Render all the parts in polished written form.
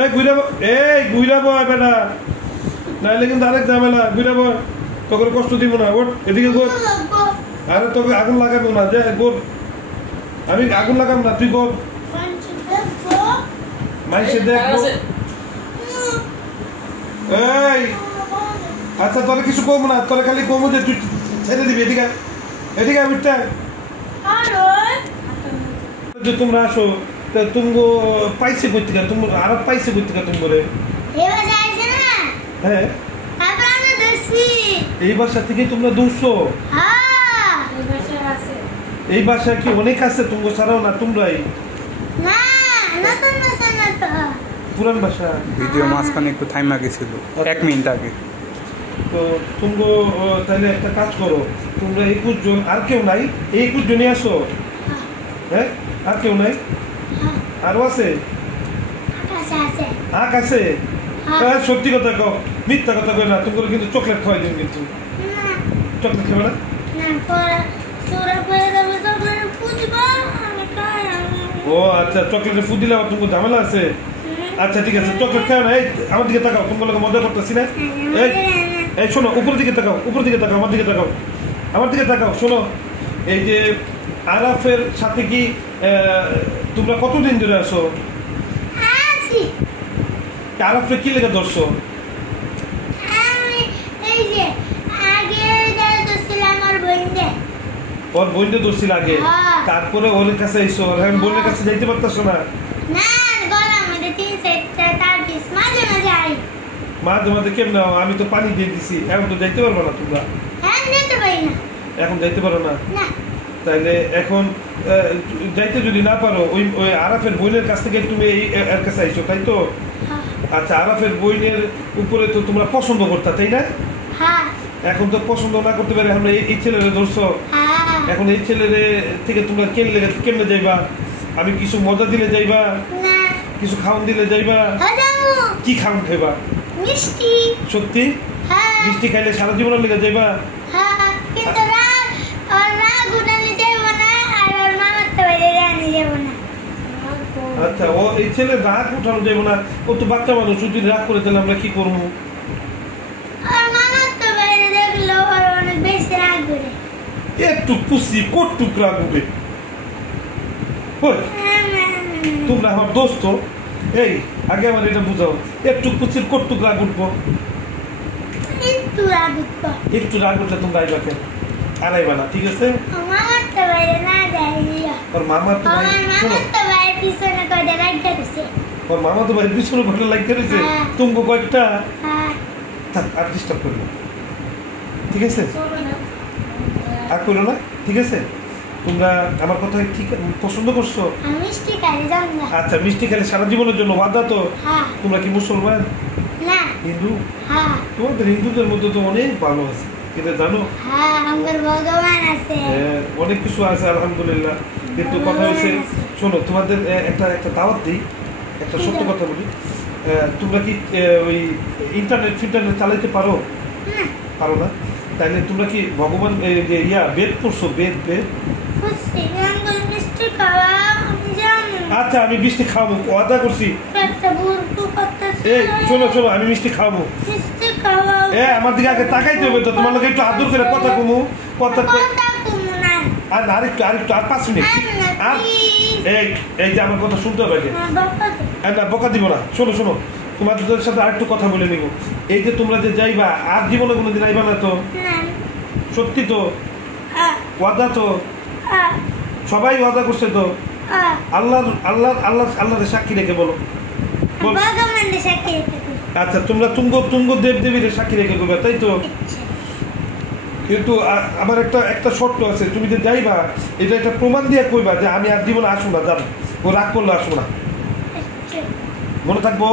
এই ঘুরা বয় বেটা, নাইলে কিন্তু আরেক ঝামেলা। ঘুরা বয়, তোকে কষ্ট দিব না। ওর এদিকে গোর। আরে তোকে আগুন লাগাবো না, যে গোর। আমি আগুন লাগাবো না, তুই গোর। মাইসে দেখবো। এই আচ্ছা, তোরা কিছু কমো না, তোরা খালি কমো যে তুই ছেড়ে দিবি। এদিকে এদিকে বিটটা যে তোমরা আসো, তা তুমি পাইছে করতে গা, তুমি আর পাইছে করতে গা তুমি করে। হ্যাঁ, এই বাসা থেকে তোমরা 200। এই বাসা কি অনেক আছে? তুমি ছাড়াও না তোমরাই? পুরান বাসা। ভিডিও মাঝখানে একটু টাইম আগে ছিল, 1 মিনিট আগে। তো তুমি তাহলে একটা কাজ করো, তোমরা 21 জন, আর কেউ নাই? এই 21 জনই আসো? হ্যাঁ, আর কেউ নাই? আরো আছে? আখ আছে? সত্যি কথা কও, মিথ্যা কথা কই না। তুমি কিন্তু চকলেট খাওয়াই দিন, কিন্তু চকলেট খাবে না? ও আচ্ছা, চকলেটে ফু দিলে তুমি ঝামেলা আছে। আচ্ছা ঠিক আছে, চকলেট খাও না। এই আমার দিকে তাকাও, তুমি মজা করতেছি না? এই শোনো, উপরের দিকে তাকাও, উপরের দিকে তাকাও, আমার দিকে তাকাও, আমার দিকে তাকাও। শোনো, এই যে আরাফের সাথে কি তোমরা কতদিন ধরে আসো? আরাফে কি লেগে ধরছো? ওর বোনকে ধরছিল আগে, তারপরে ওর কাছে এসো। আর বোনের কাছে যাইতে পারতেছো না? মাঝে মাঝে কেমন? আমি তো পানি দিয়ে দিছি, এখন তো যাইতে পারবো না তোমরা। এখন যাইতে পারো না? তাইলে এখন যাইতে যদি না পারো, ওই আরাফের বোনের কাছ থেকে তুমি এর কাছে আইছো, তাই তো? আচ্ছা, আরাফের বোনের উপরে তো তোমরা পছন্দ করতা, তাই না? এখন তো পছন্দ না করতে পারে, আমরা এই ছেলেরে ধরছো। এখন এই ছেলেরে থেকে তোমরা কেমনে যাইবা? আমি কিছু মজা দিলে যাইবা? কিছু খাওয়ান দিলে যাইবা? কি খাওয়ান খাইবা? মিষ্টি। সত্যি? মিষ্টি খাইলে সারা জীবনের লেগে যাইবা? আচ্ছা, ও এই ছেলে রাগ উঠানো যাবো না, ও তো বাচ্চা মানুষ, যদি রাগ করে তাহলে আমরা কি করবো? একটু খুশি কটুক রাগ হবে। তোমরা আমার দোস্ত, এই আগে আমার এটা বুঝাও, একটু খুশির কটুক রাগ উঠবো? একটু রাগ উঠলে তোমরা আইবা কেন? আর আইবা না, ঠিক আছে? ওর মামা তো ভাই, ওর মামা তো ভাই পিছনে ঘটনা লাগতে রয়েছে, তুমি কয়েকটা আর ডিস্টার্ব করবো, ঠিক আছে? আর করো না, ঠিক আছে? তোমরা আমার কথা ঠিক পছন্দ করছো? আচ্ছা, মিষ্টি খেলে সারা জীবনের জন্য ওয়াদা তো? তোমরা কি মুসলমান? হিন্দু? তোমাদের হিন্দুদের মধ্যে তো অনেক ভালো আছে, এটা জানো? অনেক কিছু আছে আলহামদুলিল্লাহ। কিন্তু কথা হয়েছে, শোনো, তোমাদের একটা দাওয়াত দিই, একটা সত্য কথা বলি। তোমরা কি ওই ইন্টারনেট চালাইতে পারো? পারো না? তাইলে তোমরা কি ভগবান বেদ পড়ছো? বেদ? আচ্ছা, আমি মিষ্টি খাওয়াবো, ওয়াদা করছি। এই শোনো, আমি মিষ্টি খাওয়াবো। আমার দিকে আগে তাকাইতে হবে তো, তোমার লোক একটু আদর করে কথা কমু, কথা আর আরেকটু 5 মিনিট। আর এই যে আমার কথা শুনতে হবে, না বকা দিব না। শোনো, তোমাদের সাথে আরেকটু কথা বলে নিব। এই যে তোমরা যে যাইবা, আর জীবনে কোনোদিন আইবা না তো? সত্যি তো? ওয়াদা তো? সবাই ওয়াদা করছে তো? আল্লাহর সাক্ষী রেখে বলো। আচ্ছা, তোমরা তুঙ্গ দেবীর সাক্ষী রেখে করবে, তাই তো? কিন্তু আবার একটা শর্ত আছে, তুমি যে যাইবা, এটা একটা প্রমাণ দিয়ে কইবা যে আমি আর জীবনে আসবো না, জানো? ও রাগ করলে আসবো না, মনে থাকবো?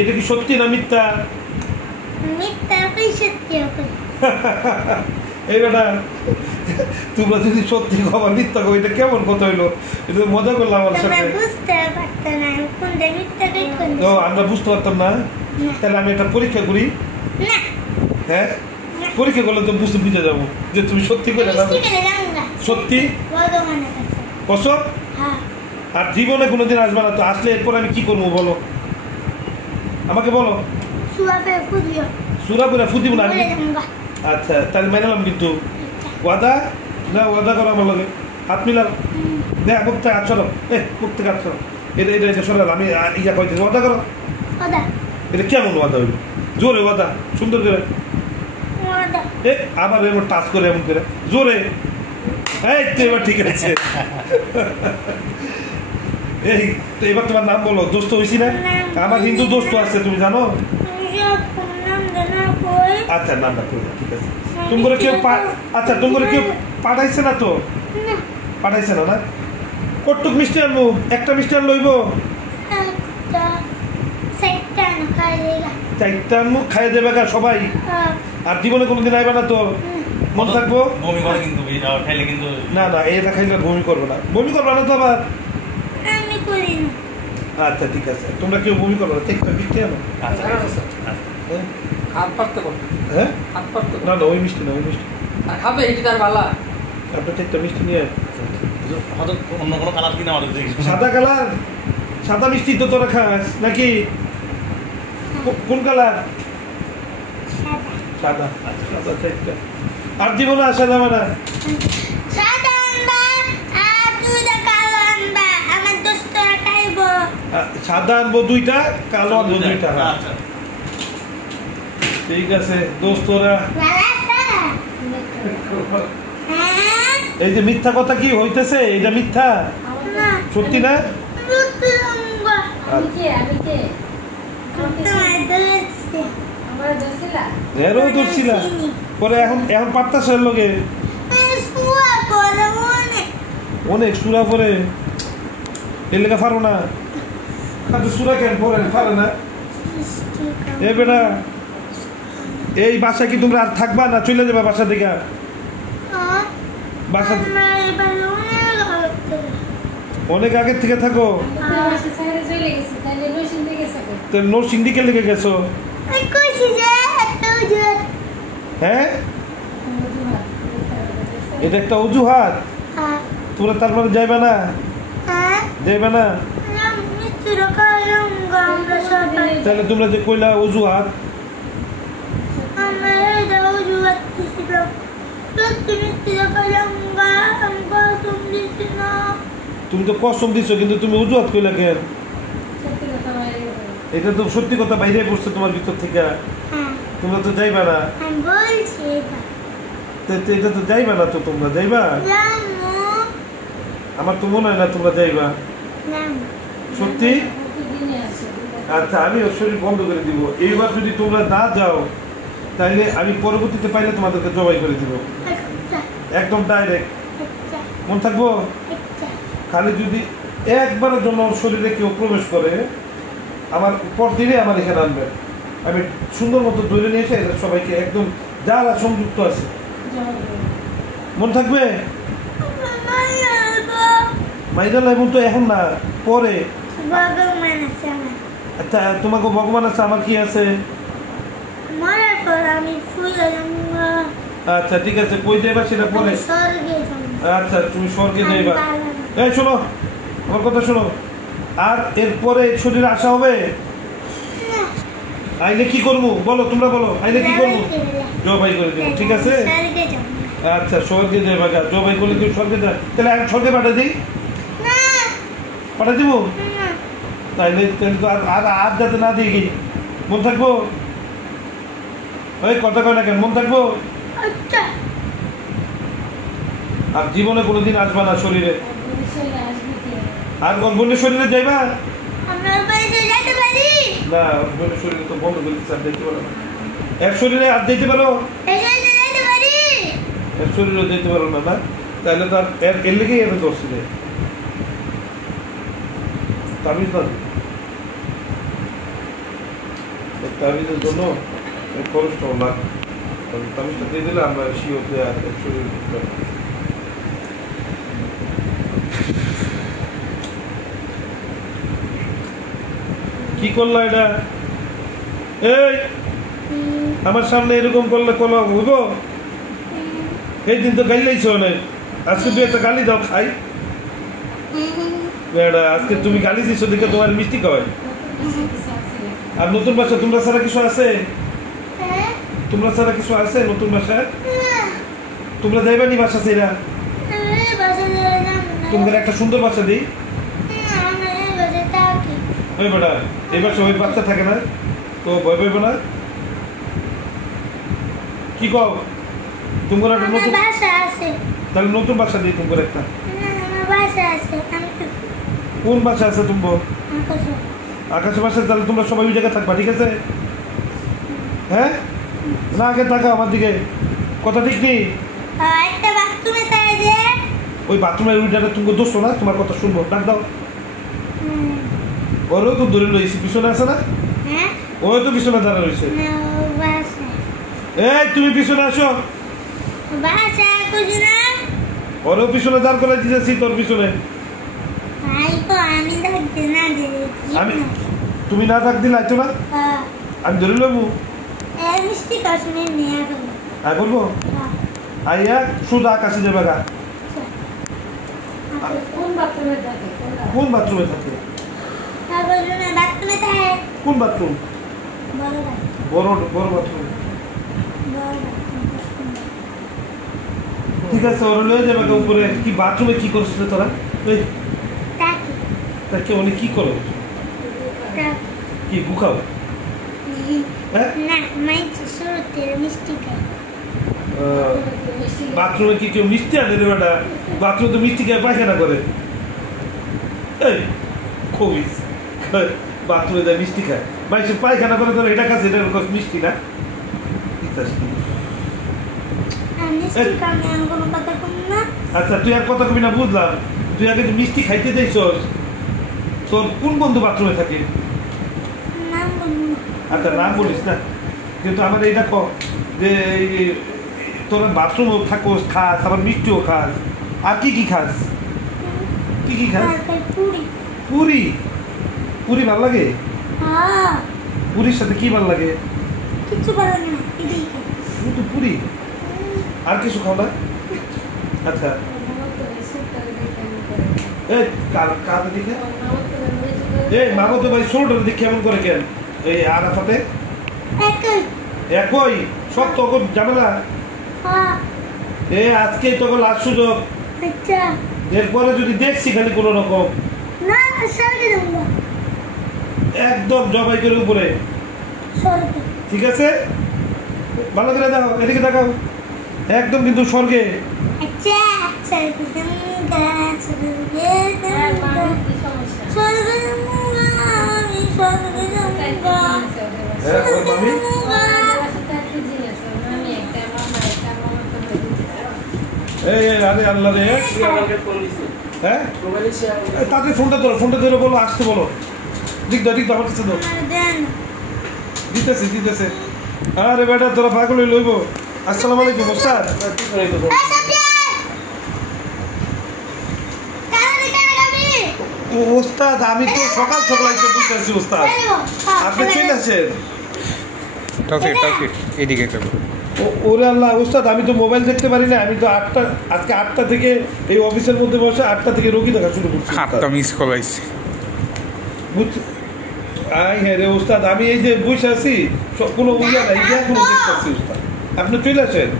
এটা কি সত্যি না মিথ্যা? এই বেটা, তোমরা যদি সত্যি খবর মিথ্যা কো, এটা কেমন কথা হইলো? এটা মজা করলাম আমার সাথে। আমরা বুঝতে পারতাম না? তাহলে আমি একটা পরীক্ষা করি। হ্যাঁ, পরীক্ষা করলে তো বুঝে যাবো যে তুমি সত্যি করে যাবো। সত্যি? কসম? আর জীবনে কোনোদিন আসবে না তো, আসলে এরপর আমি কি করবো বলো, আমাকে বলো। সুরাপুরা ফুদিব না আমি। আচ্ছা তাহলে মাইনালাম কিন্তু ওয়াদা না, ওয়াদা করো আমার লগে, হাত মিলাম দেখ মুখ থেকে হাত সরাও, মুখ থেকে হাত সরাও, এটা এটা এটা সরাল, আমি ইয়া কইতেছি ওয়াদা করো। এটা কেমন ওয়াদা হইল, জোরে ওয়াদা, সুন্দর করে আবার এমন টাচ করে এমন করে জোরে, এই তো এবার ঠিক আছে। এই তো এবার তোমার নাম বলো, দোস্ত হয়েছি না, আমার হিন্দু দোস্ত আছে তুমি জানো। আচ্ছা নামটা কই, ঠিক আছে। তুমি করে কেউ আচ্ছা তুমি করে কেউ পাঠাইছে না তো, পাঠাইছে না না। কটুক মিষ্টি আনবো, একটা মিষ্টি আন লইব, চারটা আনবো খাইয়ে দেবে গা সবাই, আর জীবনে কোনোদিন আইবে না তো, মন থাকবো। বমি করে কিন্তু খাইলে কিন্তু না না এটা খাইলে বমি করবে না, বমি করবে না তো আবার। আচ্ছা ঠিক আছে, তোমরা কেউ বমি করবে না, একটা মিষ্টি আনো। হাত পাততে করো, হ্যাঁ হাত পাততে না না ওই মিষ্টি না, ওই মিষ্টি আর খাবে এটি তার বালা। আপনার একটা মিষ্টি নিয়ে হয়তো অন্য কোনো কালার কিনা আমাদের দেখি। সাদা কালার, সাদা মিষ্টি তো তোরা খাস নাকি, কোন কালার? সাদা। সাদা চারটা, আর জীবনে আসা যাবে না। সাদা আনবো দুইটা, কালো আনবো দুইটা। আচ্ছা ঠিক আছে দোস্তরা, এই যে মিথ্যা কথা কি হইতেছে, এটা মিথ্যা সত্যি না? এরও ধরছিলা পরে, এখন এখন পারতাছে লোকে অনেক সুরা পরে, এর লেগে পারো না, সুরা কেন পরে পারে না। এ বেটা এই বাসা কি তোমরা আর থাকবা না চলে যাবে বাসা থেকে? বাসা অনেক আগের থেকে থাকো, নরসিংদীকে লেগে গেছো? হ্যাঁ এটা একটা অজুহাত, তোমরা তারপরে যাইবা না, যাইবা না, তাহলে তোমরা যে কইলা অজুহাত, তুমি তো কসম দিছো কিন্তু তুমি অজুহাত কইলা কেন? এটা তো সত্যি কথা বাইরে পড়ছে তোমার ভিতর থেকে, তোমরা তো যাইবা না, এটা তো যাইবা না তো, তোমরা যাইবা? আমার তো মনে হয় না তোমরা যাইবা সত্যি। আচ্ছা আমি ওর শরীর বন্ধ করে দিব, এইবার যদি তোমরা না যাও তাইলে আমি পরবর্তীতে পাইলে তোমাদেরকে জবাই করে দিব, একদম ডাইরেক্ট, মন থাকবো। খালি যদি একবারের জন্য শরীরে কেউ প্রবেশ করে আমার পরদিনে আমার এখানে আনবে, আমি সুন্দর মতো ধরে নিয়ে এসে এদের সবাইকে একদম যারা সংযুক্ত আছে, মন থাকবে। মাইজা লাইব তো এখন না, পরে। আচ্ছা তোমাকে ভগবান আছে, আমার কি আছে? আচ্ছা ঠিক আছে, কই যাইবা সেটা পরে। আচ্ছা তুমি স্বর্গে যাইবা। এই শোনো আমার কথা শোনো, আর এরপরে শরীরে আসা হবে, আইলে কি করবো বলো, তোমরা বলো আইলে কি করবো? জবাই করে দেবো, ঠিক আছে। আচ্ছা স্বর্গে যাইবা, জবাই করলে তুমি স্বর্গে যা, তাহলে আমি স্বর্গে পাঠা দিই, পাঠা দিব, তাইলে তো আর আর যাতে না দিই কি, মন থাকবো? ওই কথা কয় না কেন, মন থাকবো। আর জীবনে কোনোদিন আসবা না শরীরে, আর বোনের শরীরে যাইবা না, বোনের শরীরে তো বন্ধ করে দিচ্ছে, আর দেখতে পারো না। এক শরীরে আর যেতে পারো, এক শরীরে যেতে পারো না, না তাহলে তো আর এর লেগেই এর দোষ ছিল। তাবিজ না, তাবিজের জন্য খরচটা লাগে, তাবিজটা দিয়ে দিলে আমরা শিওতে আর এক শরীর কি করলা এটা? এই আমার সামনে এরকম করলে কোনো হইব? এই দিন তো গাইলেইছ অনেক, আজকে তুই একটা গালি দাও খাই। বেটা আজকে তুমি গালি দিছো দেখে তোমার মিষ্টি খাওয়াই। আর নতুন বাসা তোমরা ছাড়া কিছু আছে? তোমরা ছাড়া কিছু আছে নতুন বাসায়? তোমরা যাইবা নি বাসা ছেড়া? তোমাদের একটা সুন্দর বাসা দিই। ওই বেটা এই বাসা ওই বাচ্চা থাকে না তো ভয় পাইব না? কি কও তোমার একটা নতুন তাহলে নতুন বাসা দিই তোমার একটা। কোন বাসা আছে তোমার? আকাশে বাসা। তাহলে তোমরা সবাই ওই জায়গায় থাকবা, ঠিক আছে? হ্যাঁ না আগে তাকাও আমার দিকে, কথা ঠিক নেই। ওই বাথরুমের উইটারে তুমি দোষ না, তোমার কথা শুনবো, ডাক দাও। ওরও তো ধরে লইছি, পিছনে আছে না? ও তো পিছনে দাঁড়া রয়েছে। এই তুমি পিছনে আসো। ওরও পিছনে দাঁড় করে দিতেছি, তোর পিছনে। আমি তুমি না ডাক দিলে আইতো না, আমি ধরে লবো। আই বলবো আইয়া শুধু আকাশে যাবে গা। কোন বাথরুমে থাকে? কোন বাথরুম? বড় বড় বাথরুম। ঠিক আছে ওরা লয়ে যাবে গা উপরে। কি বাথরুমে কি করছিল তোরা? তাকে অনেক কি করো? কি বুখাও? বাথরুমে কি কেউ মিষ্টি আনে রে বেটা? বাথরুমে তো মিষ্টি খায় পায়খানা করে। এই খুবই বাথরুমে যায় মিষ্টি খায়, মানুষ পায়খানা করে তোর এটা কাছে, এটা মিষ্টি না? আচ্ছা তুই আর কথা কবি না বুঝলাম। তুই আগে তো মিষ্টি খাইতে চাইছস, তোর কোন বন্ধু বাথরুমে থাকে? আচ্ছা নাম বলিস না, কিন্তু আমার এইটা ক যে তোর বাথরুমও থাকোস, খাস, আবার মিষ্টিও খাস, আর কি কি খাস? কি কি খাস? পুরি। পুরি ভাল লাগে? পুরির সাথে কি ভাল লাগে? শুধু পুরি, আর কিছু খাও না? আচ্ছা এই কার দিকে এই মাগো ভাই শোল্ডার দিকে কেমন করে কেন? এই আরাফাতে একই সব তখন যাবে না। আজকে তখন লাস্ট সুযোগ, এরপরে যদি দেখছি খালি কোনো রকম একদম জবাই করে উপরে, ঠিক আছে? ভালো করে দাও, এদিকে দেখাও, একদম কিন্তু স্বর্গে। আরে আল্লাহ রে, হ্যাঁ তাদের ফোনটা ধরো বলো, আসতে বলো। দিক দাও আমার কাছে দাও, দিতেছে। আরে বেটা তোরা পাগল হয়ে লইব। আসসালামু আলাইকুম ওস্তাদ। ওস্তাদ আমি তো সকাল এসে বুঝতে পারছি ওস্তাদ, আপনি চলে আসেন। এদিকে ওরে আল্লাহ ওস্তাদ, আমি তো মোবাইল দেখতে পারি না। আমি তো আজকে 8টা থেকে এই অফিসের মধ্যে বসে 8টা থেকে রোগী দেখা শুরু করছি। 8টা মিস কল আইছে। হ্যাঁ রে ওস্তাদ, আমি এই যে বসে আছি কোনো উইয়া নাই, এখনো দেখতেছি ওস্তাদ। আপনি চলে আসেন।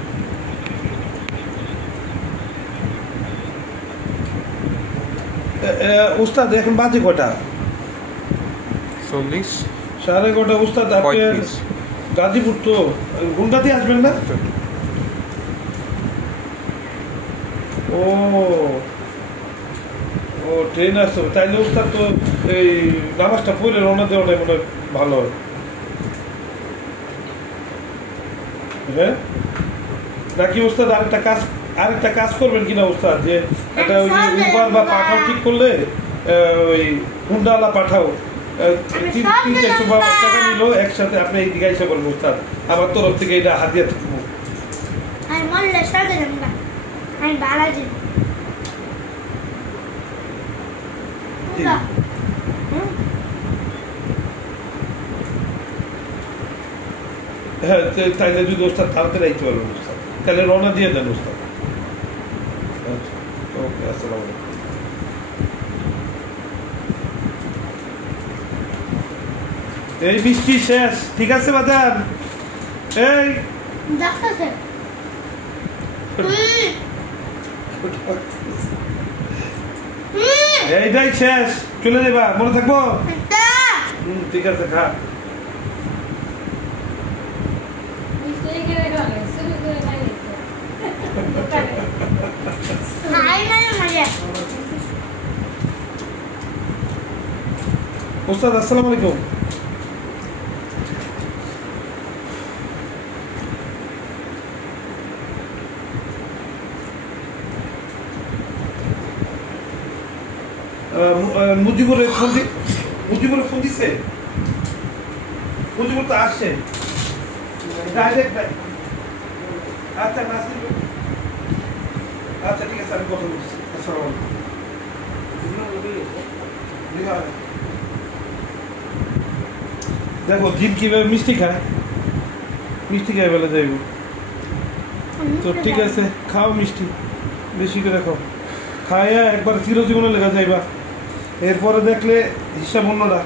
ওস্তাদ এখন বাজে কটা? 40 11:30 ওস্তাদ। আপনি গাজীপুর তো গুন্ডাতে আসবেন না? ও ট্রেন আসতে হবে তাইলে ওস্তাদ তো এই নামাজটা পড়ে রওনা দেওয়াটাই মনে হয় ভালো হয়। হ্যাঁ নাকি ওস্তাদ আরেকটা কাজ করবেন কিনা ওস্তাদ, যে একটা ওই যে উবার বা পাঠাও ঠিক করলে ওই হুন্ডাওয়ালা পাঠাও 300 টাকা নিল একসাথে, আপনি এই দিকে এসে বলবো ওস্তাদ আমার তরফ থেকে এটা হাতিয়ে থাকবো। হ্যাঁ তাইলে যদি ওস্তাদ তাড়াতাড়ি আইতে পারবেন ওস্তাদ, তাহলে রওনা দিয়ে দেন ওস্তাদ। আচ্ছা ওকে, আসসালামু আলাইকুম। এই বৃষ্টি শেষ, ঠিক আছে বাজার? এই দেখতেছে এইটাই শেষ, চলে যাবা, মনে থাকবো? ঠিক আছে, খা। ওস্তাদ আসসালামু আলাইকুম। মুজিবুরের ফোন দিছে? মুজিবুর তো আসছে ডাইরেক্ট। আচ্ছা নাসির, আচ্ছা ঠিক আছে, আমি কথা বলছি। আসসালামু আলাইকুম। দেখো জিন কিভাবে মিষ্টি খায়, মিষ্টি খাই বেলা যাইব তো। ঠিক আছে, খাও মিষ্টি, বেশি করে খাও। খাইয়া একবার চিরজীবনে লেখা যাইবা, এরপরে দেখলে হিসাব অন্যরা।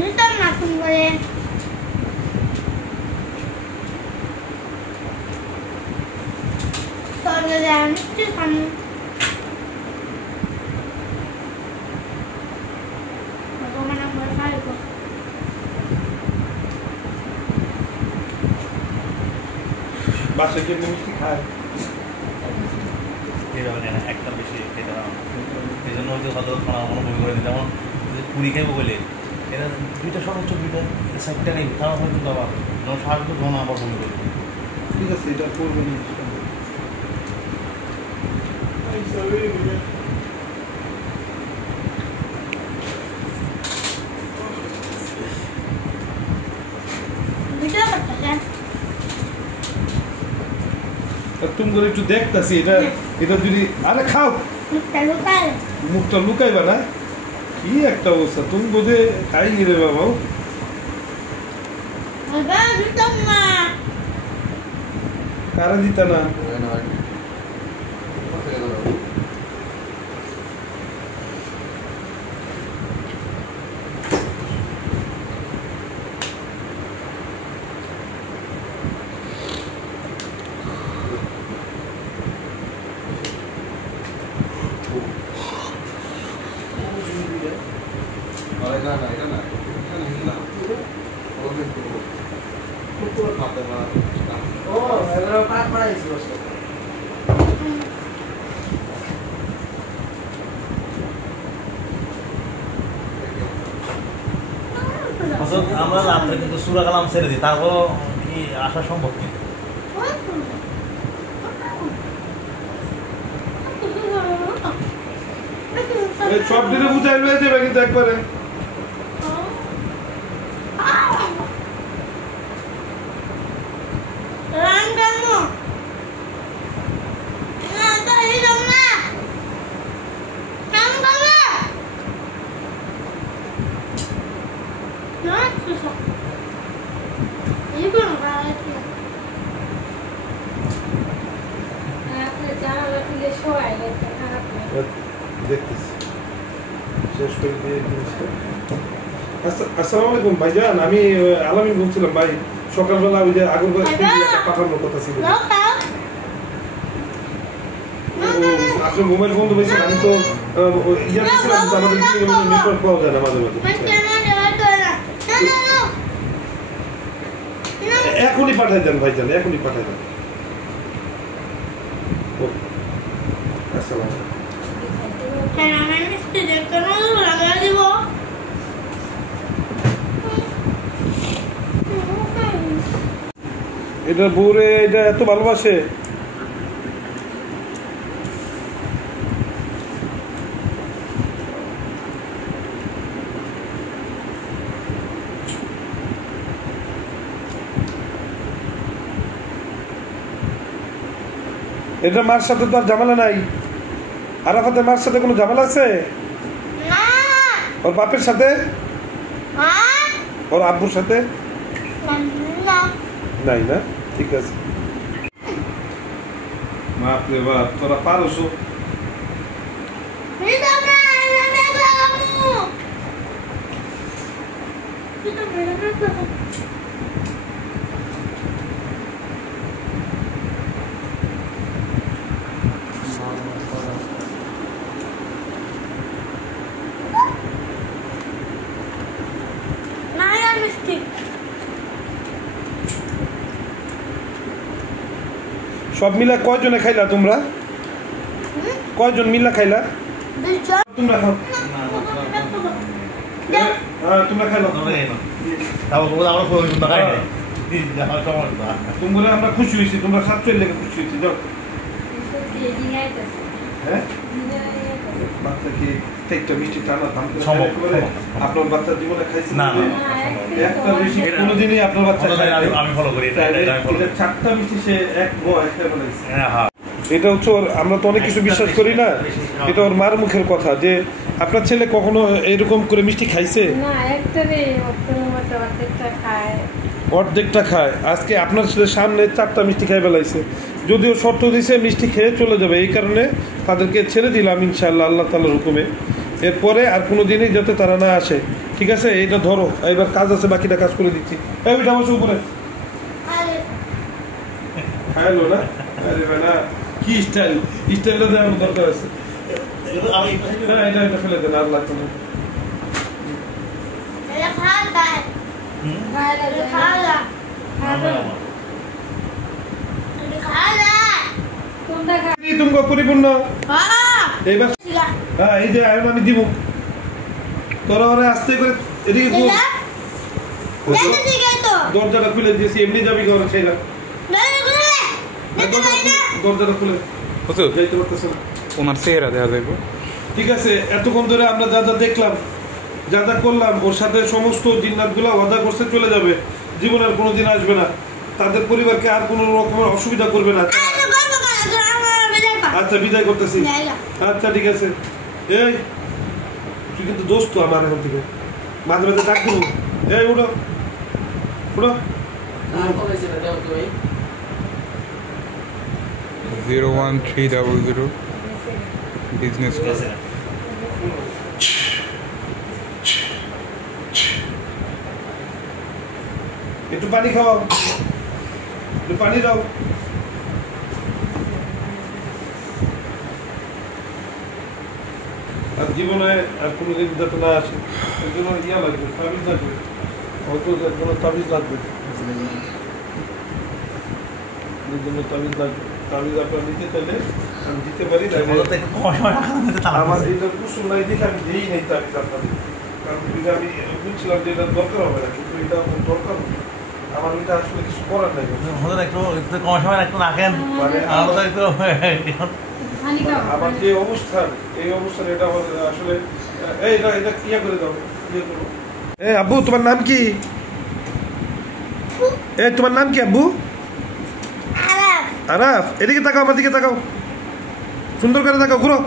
Nonton langsung boleh. Soalnya itu kamu. Bagaimana berkali kok? বাসে কি মিষ্টি খায়? একটা বেশি খেতে না, এই জন্য হয়তো সাধারণ আমার বই করে দিই। যেমন পুরি খাইবো বলে এটা দুইটা সর্বোচ্চ দুইটা সাইডটা নেই, খাওয়া হয়তো বাবা যখন সাহায্য তখন আবার বই করে দিই। ঠিক আছে, এটা করবে না। Bisa berkali. তুমি করে একটু দেখতেছি এটা, এটা যদি আরে খাও, Luka-luka. মুখটা লুকাইবা না। কি একটা অবস্থা, তুমি বোধে খাই নি রে বাবা। Ada di mah. কারা দিতা না? আমরা রাত্রে কিন্তু সুরা কালাম ছেড়ে দিই, তারপরও কি আসা সম্ভব কি? সব দিনে বুঝাই রয়ে যাবে কিন্তু একবারে। দেখতেছি শেষ করে দিয়ে জিনিসটা। আসসালামু আলাইকুম ভাইজান, আমি আলামিন বলছিলাম ভাই। সকালবেলা ওই যে আগরবাড়ি পাঠানোর কথা ছিল। আপনি মোবাইল ফোন তো পেয়েছেন, আমি তো ইয়া দিয়েছিলাম, আমাদের নেটওয়ার্ক পাওয়া যায় না মাঝে মাঝে। এখনই পাঠাই দেন ভাইজান, এখনই পাঠাই দেন। আসসালাম। এটা বউরে এটা এত ভালোবাসে। এটা মার সাথে তো আর ঝামেলা নাই। আরাফাতের মার সাথে কোনো ঝামেলা আছে? না ওর বাপের সাথে হ্যাঁ ওর আব্বুর সাথে না নাই না ঠিক আছে বাপরে বাপ তোরা পারোস এটা না আমি লাগামু এটা মেরে না সব মিলা কয়জনে খাইলা তোমরা কয়জন মিলা খাইলা তোমরা খাও হ্যাঁ তোমরা খাইলো তোমরা আমরা খুশি হয়েছি তোমরা সাতচল্লিশ লেগে খুশি হয়েছি যাও হ্যাঁ বাচ্চাকে একটা মিষ্টি টানা দাম আপনার বাচ্চার জীবনে খাইছে না একটা বেশি কোনোদিনই আপনার বাচ্চা আমি ফলো করি চারটা মিষ্টি সে এক খেয়ে ফেলাইছে হ্যাঁ এটা হচ্ছে ওর আমরা তো অনেক কিছু বিশ্বাস করি না এটা ওর মার মুখের কথা যে আপনার ছেলে কখনো এরকম করে মিষ্টি খাইছে না একটারে অর্ধেকটা খায় অর্ধেকটা খায় আজকে আপনার ছেলের সামনে চারটা মিষ্টি খাই ফেলাইছে যদিও শর্ত দিয়েছে মিষ্টি খেয়ে চলে যাবে এই কারণে তাদেরকে ছেড়ে দিলাম ইনশাআল্লাহ আল্লাহ তাআলার হুকুমে এরপরে আর কোনো দিনই যাতে তারা না আসে ঠিক আছে এইটা ধরো এবার কাজ আছে বাকিটা কাজ করে দিচ্ছি এই ওইটা বসে উপরে খাইলো না আরে ভাই না কি স্টাইলটা দেওয়ার দরকার আছে না এটা ফেলে দেন আর লাগতো না তুমি পরিপূর্ণ এইবার হ্যাঁ এই যে আমি দিব তোরা ওরা আস্তে করে এদিকে দরজাটা খুলে দিয়েছি এমনি যাবি ঘরে ছেলে দরজাটা খুলে যাইতে পারতেছে না ওনার চেহারা দেখা যাইব ঠিক আছে এতক্ষণ ধরে আমরা যা যা দেখলাম যা যা করলাম ওর সাথে সমস্ত জিন্নাতগুলো ওয়াদা করছে চলে যাবে জীবনের কোনোদিন আসবে না তাদের পরিবারকে আর কোনো রকমের অসুবিধা করবে না আচ্ছা বিদায় করতেছি আচ্ছা ঠিক আছে এই তুই কিন্তু দোস্ত আমার এখন থেকে মাঝে মাঝে ডাক দেবো এই উঠো উঠো 01300 বিজনেস একটু পানি খাওয়াও একটু পানি দাও আর জীবনে আর কোনো দিন যাতে না আসে এর জন্য ইয়া লাগবে তাবিজ লাগবে হয়তো কোনো তাবিজ লাগবে এর জন্য তাবিজ লাগবে তাবিজ আপনার নিতে চাইলে আমি দিতে পারি আমার এটা কুসুম নাই দেখে আমি দিই নেই তাবিজ আপনাদের কারণ আমি বুঝছিলাম যে এটা দরকার হবে না কিন্তু এটা আমার দরকার হবে আমার এটা আসলে কিছু করার নাই একটু কম সময় একটু রাখেন মানে আমরা একটু আমার যে অবস্থান এই অবস্থানে এটা আমার আসলে এটা ইয়ে করে দাও ইয়ে করো আব্বু তোমার নাম কি তোমার নাম কি আব্বু আরাফ এদিকে তাকাও আমার দিকে তাকাও সুন্দর করে তাকাও ঘুরো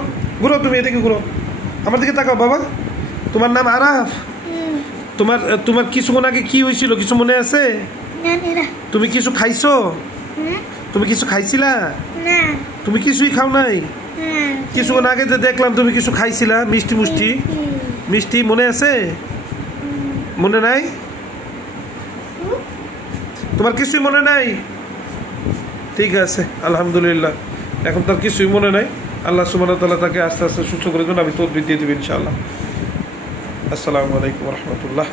ঘুরো তুমি এদিকে ঘুরো আমার দিকে তাকাও বাবা তোমার নাম আরাফ তোমার কিছুক্ষণ আগে কি হয়েছিল কিছু মনে আছে তুমি কিছু খাইছো তুমি কিছু খাইছিলা তুমি কিছুই খাও নাই কিছুক্ষণ আগে যে দেখলাম তুমি কিছু খাইছিলা মিষ্টি মুষ্টি মিষ্টি মনে আছে মনে নাই তোমার কিছুই মনে নাই ঠিক আছে আলহামদুলিল্লাহ এখন তার কিছুই মনে নাই আল্লাহ সুবহানাহু ওয়া তাআলা তাকে আস্তে আস্তে সুস্থ করে দেন আমি তদবির দিয়ে দেব ইনশাআল্লাহ আসসালামু আলাইকুম ওয়া রাহমাতুল্লাহ